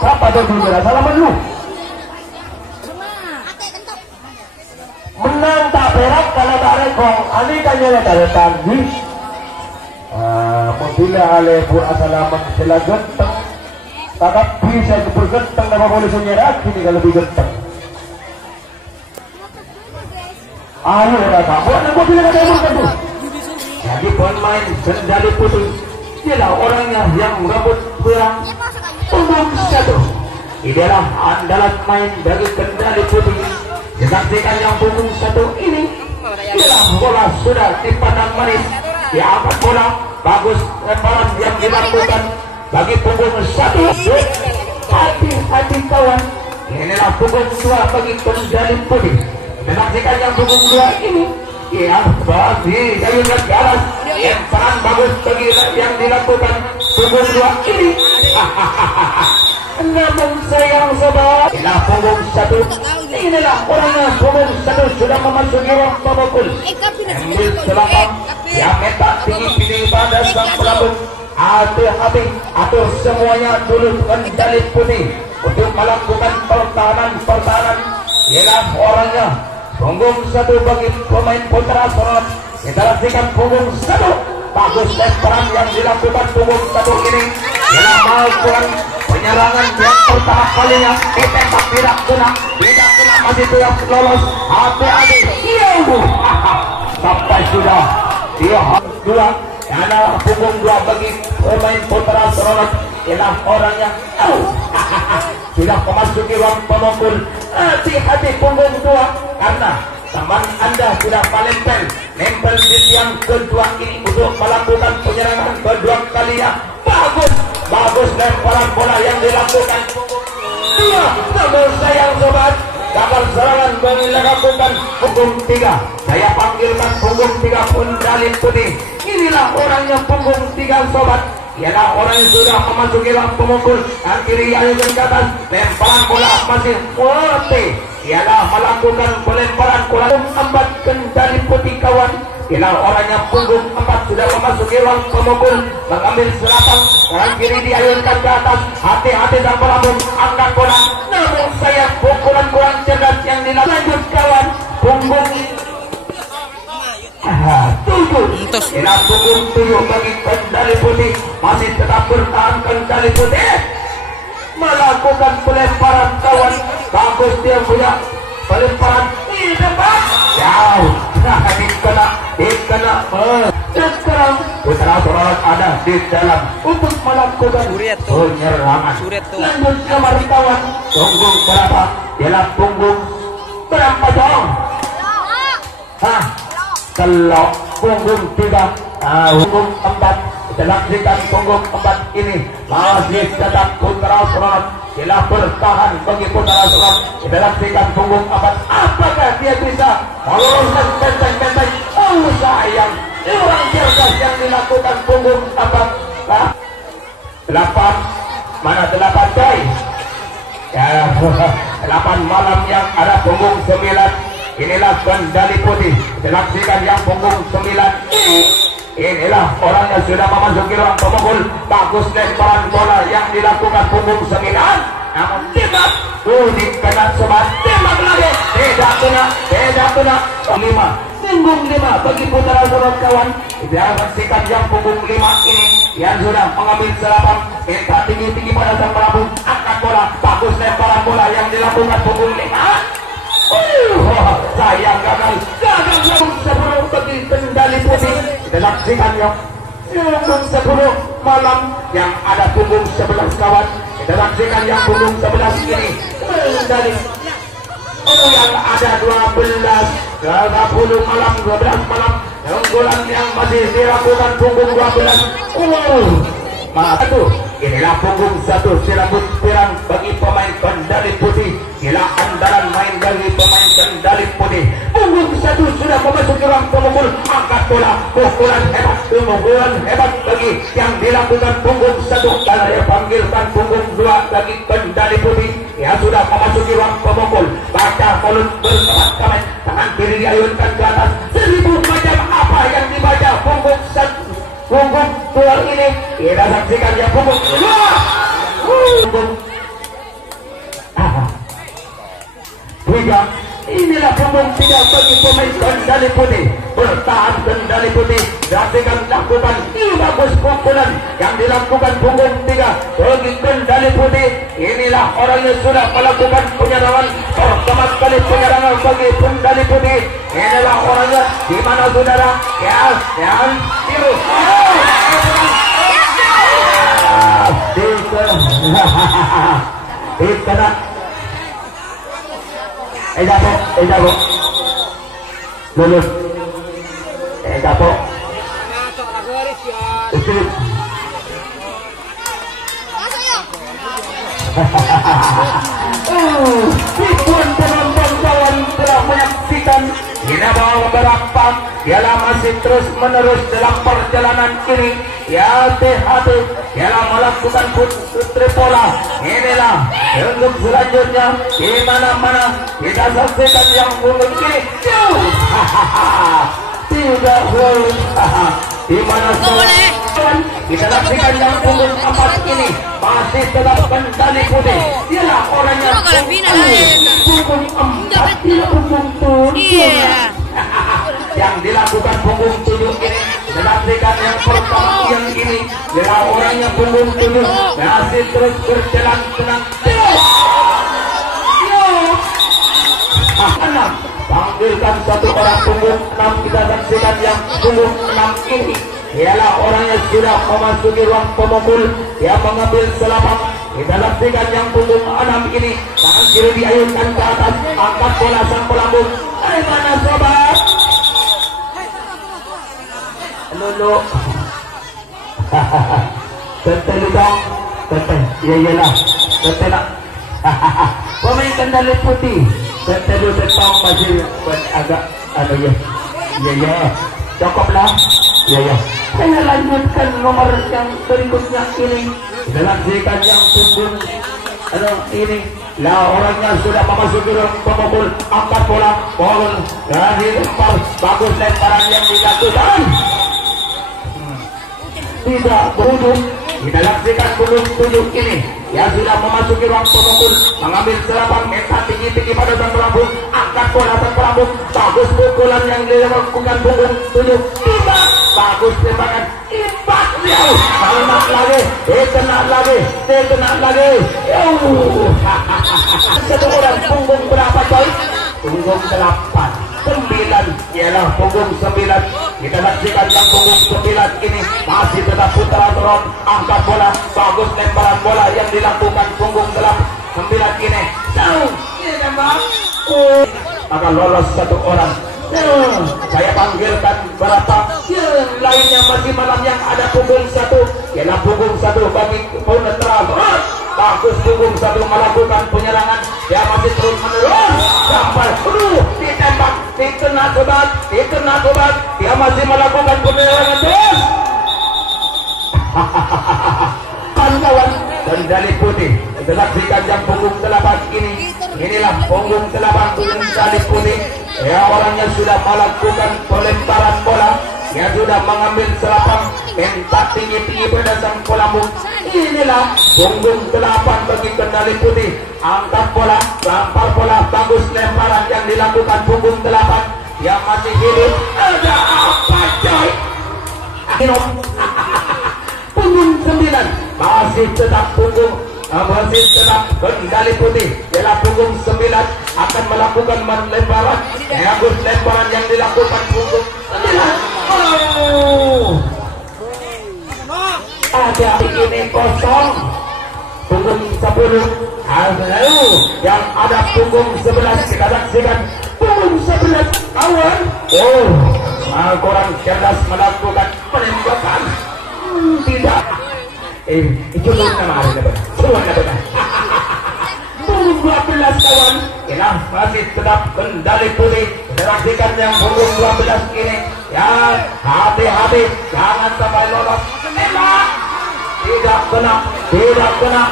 Apa tuh dulu? Salaman lu. Menang tak berak kalau tak rekong. Ani kanya ada tanggi. Apabila alebu asalaman sila genteng, tak bisa bergenteng nama boleh senyerah kini kalau lebih genteng. Ayo rata, boleh mobil ada yang tu. Jadi pemain kendali putih, ialah orangnya yang rambut kurang punggung satu. Inilah andalan main dari kendali putih. Disaksikan yang punggung satu ini, ialah bola sudah dipandang manis. Diangkat bola, bagus lemparan yang dilakukan bagi punggung satu. Hati-hati kawan, inilah punggung dua bagi kendali putih. Disaksikan yang punggung dua ini, ya bagi dari galas lemparan bagus bagi yang dilakukan punggung dua ini. Namun sayang sobat, inilah punggung satu. Inilah orangnya punggung satu sudah memasuki ruang pemukul. Ambil selapang yang metak tinggi pada sang pelabung. Hati-hati, atur semuanya dulu kendali putih untuk melakukan pertahanan. Inilah orangnya punggung satu bagi pemain putra sorot. Kita saksikan punggung satu. Bagus lemparan yang dilakukan punggung satu ini. Ialah melakukan penyerangan yang pertama kalinya. Ditembak tidak kena masih tidak lolos. Hati-hati. Sampai sudah dia dua. Karena punggung dua bagi pemain putra sorot. Ialah orang yang sudah memasuki ruang pemukul. Hati-hati punggung dua karena teman anda sudah nempel di tiang kedua ini untuk melakukan penyerangan kedua kalinya. Bagus lemparan bola yang dilakukan. Dua, namun sayang sobat, gagal serangan dilakukan punggung tiga. Saya panggilkan punggung tiga kendali putih. Inilah orangnya punggung tiga sobat. Ialah orang yang sudah memasuki ruang pemukul. Kiri ayukan ke atas, lemparan bola masih kuat. Ialah melakukan pelemparan bola empat kendali putih kawan. Ialah orangnya punggung empat sudah memasuki ruang pemukul, mengambil selapang, kanan kiri diayunkan ke atas. Hati-hati dan pelambung angkat bola. Namun saya pukulan kurang cerdas yang dilanjut kawan. Punggung tujuh. Ialah punggung tujuh bagi kendali putih masih tetap bertahan kendali putih. Melakukan pelemparan kawan. Bagus dia punya pelemparan di depan jauh. Dikena. Sekarang putra sorot ada di dalam untuk melakukan penyerangan. Lanjut kamar kawan. Punggung berapa? Ialah punggung berapa dong? Telok punggung tiga. Punggung empat. Kita saksikan punggung empat ini masih tetap putra sorot. Bila bertahan bagi putra sorot. Kita saksikan punggung empat. Apakah dia bisa meloloskan benteng-benteng? Oh sayang, orang cerdas yang dilakukan punggung empat. Delapan, mana delapan coy? Ya, delapan malam yang ada punggung sembilan. Inilah kendali putih. Kita saksikan yang punggung sembilan. Inilah orang yang sudah memasuki ruang pemukul. Bagus lemparan bola yang dilakukan punggung sembilan. Namun tidak dikena sobat. Tembak lagi. Tidak kena. Lima. Punggung lima bagi putra sorot kawan. Kita saksikan yang punggung lima ini yang sudah mengambil selapang. Minta tinggi pada sang pelabung. Angkat bola. Bagus lemparan bola yang dilakukan punggung lima. Sayang gagal sebelum bagi kendali putih. Kita saksikan yang punggung 10 malam yang ada punggung 11 kawan. Kita saksikan yang punggung 11 ini kendali yang ada 20 malam 12 malam. Unggulan yang masih dilakukan punggung 12. Satu, inilah punggung satu serambut pirang bagi pemain kendali putih. Inilah andalan main bagi pemain kendali putih. Punggung satu sudah memasuki ruang pemukul. Angkat bola, pukulan hebat bagi yang dilakukan punggung satu. Dan saya panggilkan punggung dua bagi kendali putih. Ya sudah memasuki ruang pemukul. Baca mulut bersemat kamai. Tangan kiri diayunkan ke atas. 1000 macam apa yang dibaca punggung satu. Punggung dua ini kita saksikan ya punggung dua. Punggung 3. Inilah punggung 3 bagi pemain kendali putih. Bertahan kendali putih. Perhatikan lakukan bagus pukulan yang dilakukan punggung 3 bagi kendali putih. Inilah orang yang sudah melakukan penyerangan pertama kali penyerangan bagi kendali putih. Inilah orangnya di mana saudara? Ya, dan biru. Dikena. Jabo. Lulus. Jabo. Ribuan penonton kawan telah menyaksikan beberapa ialah masih terus menerus dalam perjalanan ini. Ya hati-hati ialah melakukan putri pola. Inilah untuk selanjutnya di mana-mana kita saksikan yang punggung ini. Tidak boleh. Di mana kita saksikan yang punggung 4 ini masih tetap kendali putih. Dialah orangnya punggung 4 tidak punggung 7. Yang dilakukan punggung 7 ini saksikan yang pertama yang ini dialah orangnya punggung 7 masih terus berjalan tenang. Panggilkan satu orang punggung 6. Kita saksikan yang punggung 6 ini ialah orang yang sudah memasuki ruang pemukul. Dia mengambil selapak. Kita saksikan yang punggung 6 ini tangan kiri diayunkan ke atas, angkat bola sang pelambung. Dari mana sobat? Lulu. Teteh dong. Teteh. Ya iyalah. Teteh nak. Pemain kendali putih. Teteh dulu tetap masih agak ya. Ya. Cukuplah. Ya. Saya lanjutkan nomor yang berikutnya ini. Kita saksikan yang punggung ini. Lah orangnya sudah memasuki ruang pemukul, angkat bola, dan dilempar. Bagus lemparan yang dilakukan. Tidak berujung. Kita saksikan punggung 7 ini. Ya sudah memasuki ruang pemukul, mengambil selapan, minta tinggi-tinggi pada sang pelambung, angkat bola sang pelambung. Bagus pukulan yang dilakukan punggung 7. Tiba, bagus tembakan, imbas jauh. Kena lagi. Satu orang punggung berapa coy? Punggung 8, 9, ialah punggung 9. Kita saksikan yang punggung 9 ini masih tetap putra turun, angkat bola, bagus lemparan bola yang dilakukan punggung 9 ini. Jauh, maka lolos satu orang. Saya panggilkan berapa lainnya masih malam yang ada punggung 1. Ialah punggung 1 bagi netral. Bagus punggung 1 melakukan penyerangan. Dia masih terus menerus sampai ditembak, dikena sobat. Dia masih melakukan penyerangan terus. Kawan kendali putih. Saksikan yang punggung 8 ini. Inilah punggung 8 kendali putih. Ya orangnya sudah melakukan pelemparan bola. Dia sudah mengambil selapan, minta tinggi-tinggi pada sang pelambung. Inilah punggung 8 bagi kendali putih. Angkat bola, lempar bola, bagus lemparan yang dilakukan punggung 8. Yang masih hidup. Ada apa coy? Punggung 9 masih tetap kendali putih. Ialah punggung 9 akan melakukan lemparan. Bagus lemparan yang dilakukan punggung 9. Ada ini kosong. Punggung 10. Yang ada punggung 11. Kita saksikan punggung 11 kawan. Kurang cerdas melakukan penembakan. Tidak. Itu nama ada betul. Punggung 12 kawan. Ialah masih tetap kendali putih. Saksikan yang punggung 12 ini. Ya hati-hati, jangan sampai lolos. Tidak kena.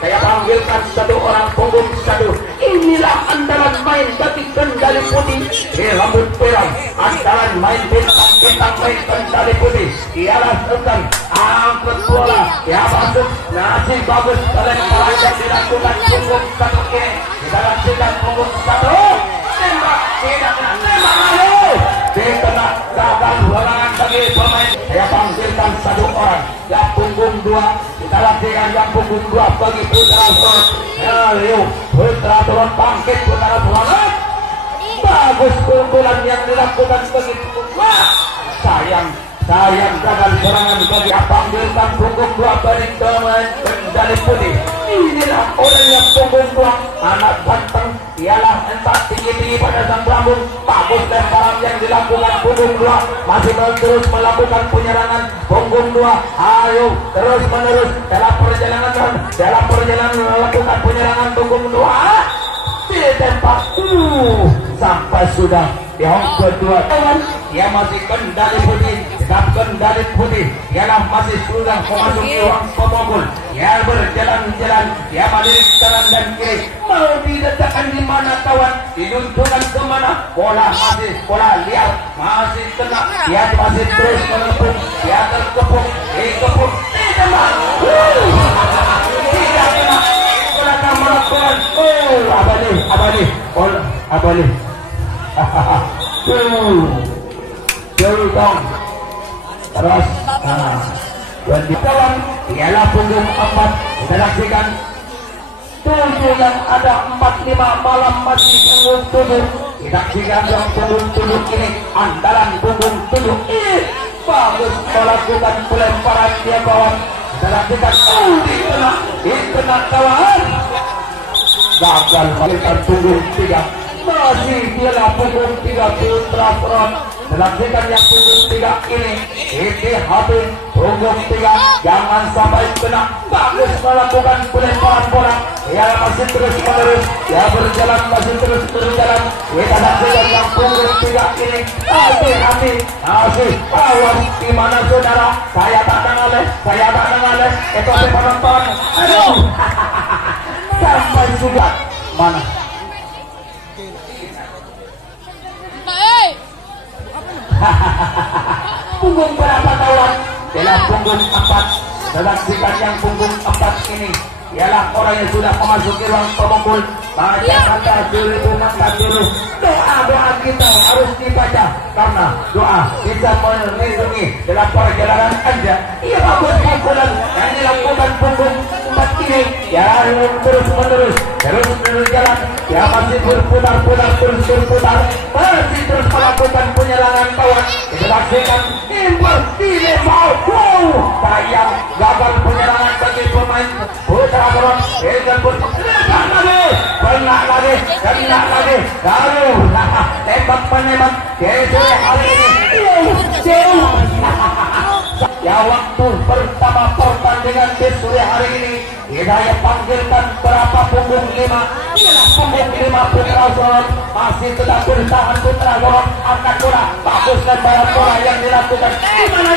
Saya panggilkan satu orang punggung 1. Inilah andalan main bagi kendali putih. rambut pirang andalan main bintang main kendali putih ialah Sultan angkat bola ya masuk nasi bagus lemparan yang dilakukan punggung satu kiri kita lanjutkan punggung satu tembak tidak tembak lalu dikena gagal halangan bagi pemain saya panggilkan satu orang yang punggung dua kita lanjutkan yang punggung dua bagi Putra Turun Leo Putra Turun bangkit Putra Turun bagus pukulan yang dilakukan bagi punggung dua sayang gagal serangan bagi panggilkan punggung dua balik pemain kendali putih inilah orang yang punggung dua anak ganteng ialah entah tinggi pada sang lambung bagus lemparan yang dilakukan punggung dua masih terus melakukan penyerangan punggung dua ayo terus menerus dalam perjalanan melakukan penyerangan punggung dua ditembak sampai sudah di hong kedua kawan dia masih kendali putih tetap kendali putih ialah masih sudah memasuki ruang pemukul dia berjalan-jalan dia balik kanan dan kiri mau diletakkan di mana kawan diluncurkan kemana bola liar masih kena dia masih terus menepuk dia terkepung ditembak tidak kena gunakan melakukan abadi jauh dong terus dan di kawan ialah punggung 4 kita saksikan 7 yang ada 4-5 malam masih punggung 7 kita saksikan yang punggung 7 ini andalan punggung 7 ini bagus melakukan pelemparan dia kawan kita saksikan dikena kawan gagal melakukan punggung 3 masih dialah punggung 3 Putra Turun melakukan yang punggung 3 ini habis punggung 3 jangan sampai kena bagus melakukan pelemparan bola dia masih terus menerus dia berjalan masih terus berjalan kita saksikan yang punggung 3 ini hati-hati masih awas di mana saudara saya tak dengar itu penonton aduh sampai juga mana punggung berapa kawan? Ialah punggung 4 saksikan yang punggung 4 ini ialah orang yang sudah memasuki ruang pemukul baca kata dulu doa kita harus dibaca karena doa bisa melindungi dalam perjalanan anda ia bagus pukulan yang dilakukan punggung 4 ini ya terus menerus jalan ya masih berputar masih terus melakukan penyerangan kawan kita saksikan impor tidak mau sayang gagal penyerangan bagi pemain Putra Turun kena lagi lalu tembak penembak hari ini ya waktu pertama pertandingan di sore hari ini Hidayah panggilkan berapa punggung 5 punggung 5 Putra Turun masih tetap bertahan Putra Turun angkat bola bagus lemparan bola yang dilakukan gimana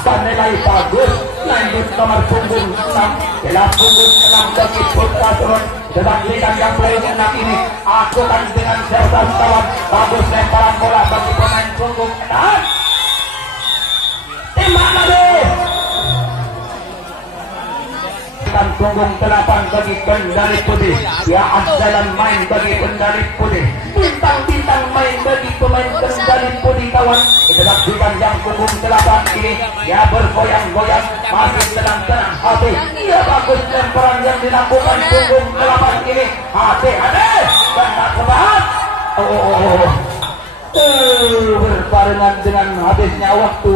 kawan nilai bagus lanjut nomor punggung 6 ialah punggung 6 bagi Putra Turun saksikan yang playing 6 ini akukan dengan serta kawan bagus lemparan bola bagi pemain punggung 6 tembak lagi punggung 8 bagi kendali putih ya andalan main bagi kendali putih bintang main bagi pemain kendali putih kawan kita saksikan yang punggung 8 ini ya bergoyang-goyang masih tenang hati ia bagus lemparan yang dilakukan punggung 8 ini hati kena kebahan berbarengan dengan habisnya waktu